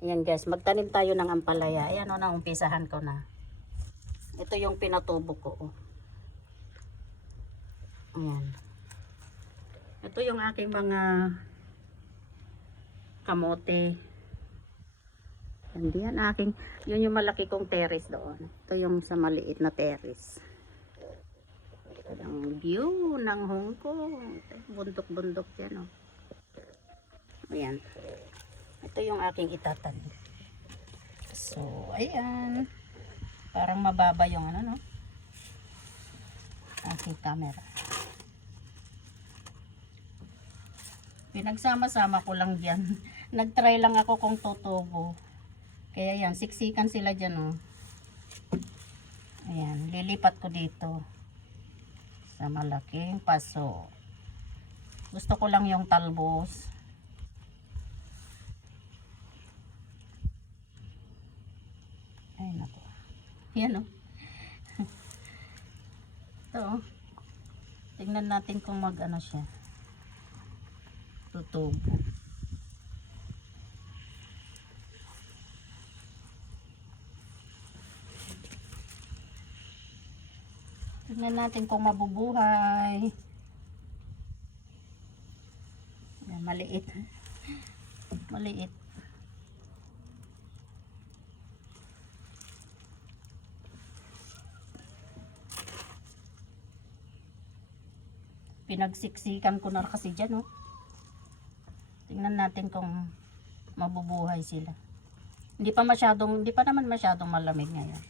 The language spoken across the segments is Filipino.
Ayan guys, magtanim tayo ng ampalaya. Ayan o, naumpisahan ko na. Ito yung pinatubo ko. oh. Ayan. Ito yung aking mga kamote. Hindi yan aking, yun yung malaki kong terrace doon. Ito yung sa maliit na terrace. Ito ang view ng Hong Kong. Bundok-bundok yan oh. Ayan. Ito yung aking itatanim. So, ayan. Parang mababa yung ano, no? Aking camera. Pinagsama-sama ko lang dyan. Nag-try lang ako kung tutubo. Kaya yan, siksikan sila dyan, oh. Ayan, lilipat ko dito. Sa malaking paso. Gusto ko lang yung talbos. Ay, nako. Yan, oh. Ito, oh. Tingnan natin kung mag, ano siya. Tutubo. Tingnan natin kung mabubuhay. Yan, maliit. Maliit. Pinagsiksikan ko na kasi dyan, oh. Tingnan natin kung mabubuhay sila. Hindi pa masyadong, hindi pa naman masyadong malamig ngayon.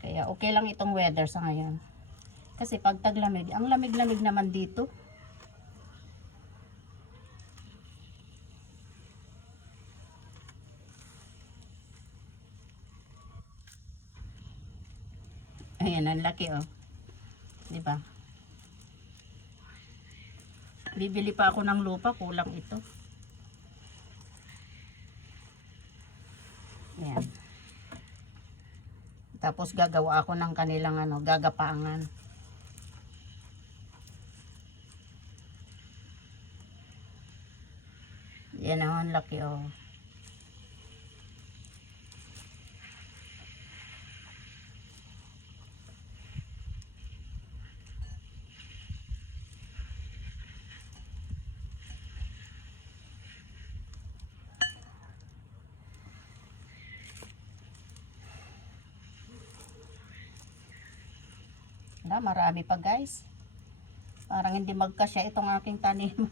Kaya okay lang itong weather sa ngayon. Kasi pag taglamig, ang lamig-lamig naman dito. Ayan, ang laki oh. 'Di ba? Bibili pa ako ng lupa, kulang ito. Ayan. Tapos gagawa ako ng kanilang ano, gagapangan. Yan oh, ang laki oh. Wala, marami pa guys. Parang hindi magkasya itong aking tanim.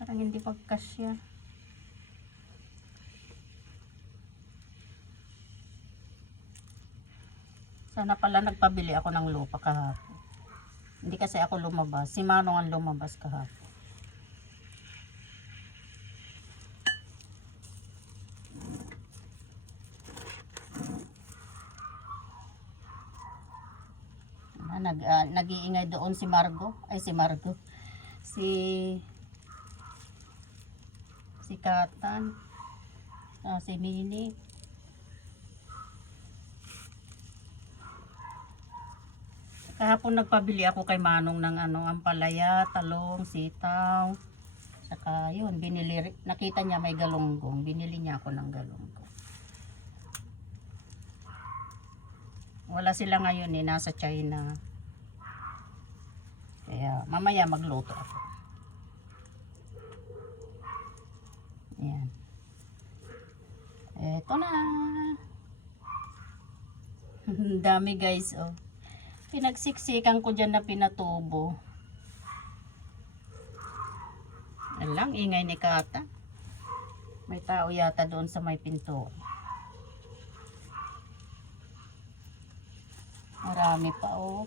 Parang hindi magkasya. Sana pala nagpabili ako ng lupa kahapon. Hindi kasi ako lumabas. Si Manong ang lumabas kahapon. Nag, ah, nag-iingay doon si Margo. Ay, si Margo. Si... Si Katan. Ah, si Mini. Kahapon nagpabili ako kay Manong ng ano, ampalaya, talong, sitaw. Saka yun, binili, nakita niya may galunggong. Binili niya ako ng galunggong. Wala sila ngayon eh, nasa China. Kaya mamaya magluto ako. Ayan. Eto na. Dami guys, oh. Pinagsiksikan ko dyan na pinatubo. Yan lang, ingay ni Kata. May tao yata doon sa may pinto. Marami pa, oh.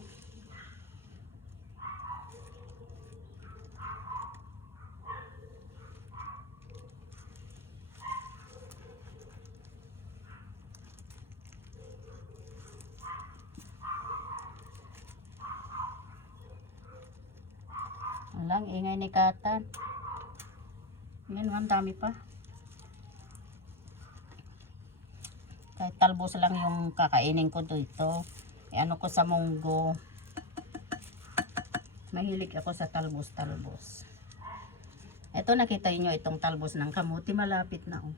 Alang, ingay ni Katan. Yan, ang dami pa. Kahit talbos lang yung kakainin ko dito. E, ano ko sa munggo. Mahilig ako sa talbos-talbos. Ito nakita niyo itong talbos ng kamuti malapit na oh.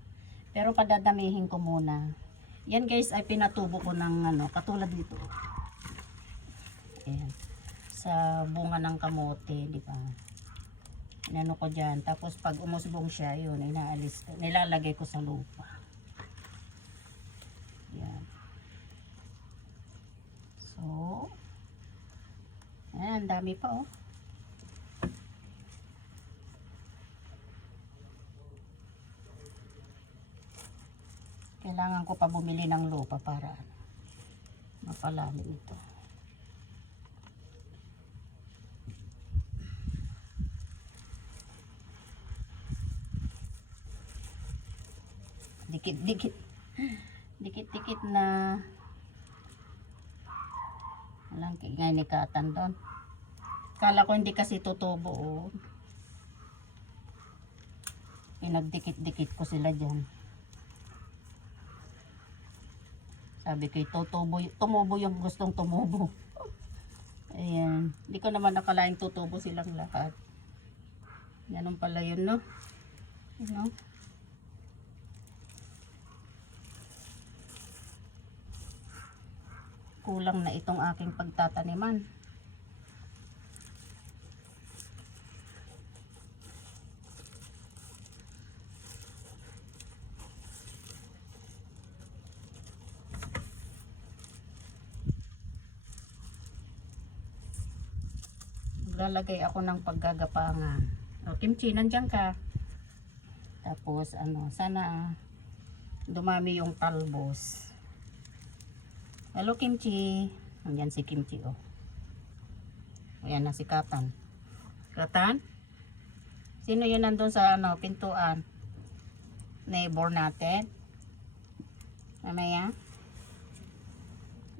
Pero padadamihin ko muna. Yan guys ay pinatubo ko ng ano, katulad dito. Ayan. Sa bunga ng kamote, di ba? Inano ko dyan. Tapos pag umusbong siya, yun, inaalis. Nilalagay ko sa lupa. Yan. So, ayan, dami pa oh. Kailangan ko pa bumili ng lupa para ano, mapalalim ito. Dikit-dikit. Dikit-dikit na walang nganikatan doon. Kala ko hindi kasi tutubo. Oh. Pinagdikit-dikit ko sila dyan. Sabi ko, tutubo, tumubo yung gustong tumubo. Ayan. Hindi ko naman nakalaing tutubo silang lahat. Ganun pala yun, no? You know? Kulang na itong aking pagtataniman. Maglalagay ako ng paggagapangan. O, kimchi, nandyan ka. Tapos, ano, sana dumami yung talbos. Hello, kimchi. Nandyan si kimchi, oh. Ayan na si Katan. Katan? Sino yun nandun sa, ano, pintuan? Neighbor natin? Mamaya?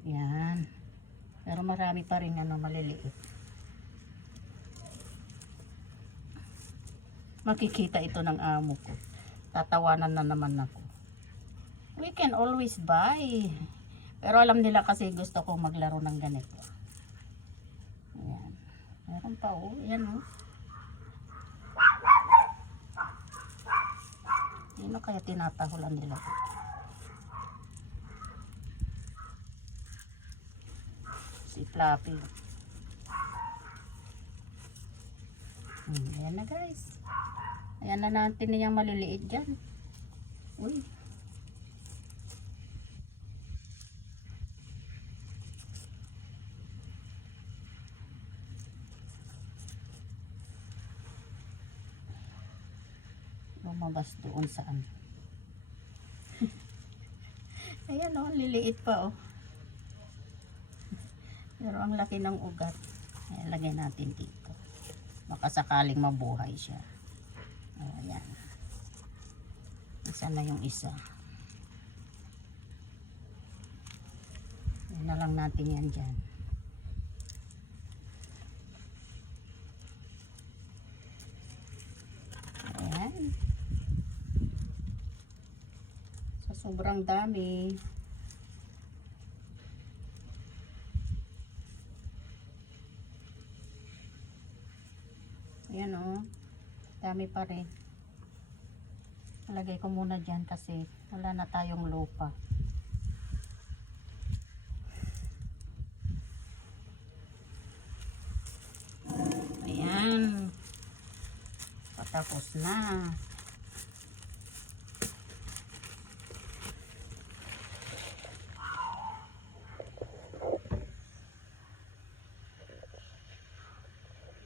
Yan. Pero marami pa rin, ano, maliliit. makikita ito ng amo ko. Tatawanan na naman ako. We can always buy. Pero alam nila kasi gusto ko maglaro ng ganito. Ayan. Meron pa oh. Ayan oh. Sino kaya tinatahulan nila? Si Fluffy. Hmm, ayan na guys. Ayan na natin na yung maliliit dyan. Uy. Lumabas doon saan. Ayan o, liliit pa o. Pero ang laki ng ugat. Ayan, lagay natin dito. Baka sakaling mabuhay siya. Oh, ayan. Isa na yung isa. Ayan na lang natin yan dyan. Ayan. Sa sobrang dami. Ayan o. Oh. Dami pa rin. Lagay ko muna dyan kasi wala na tayong lupa. Ayan. Patapos na.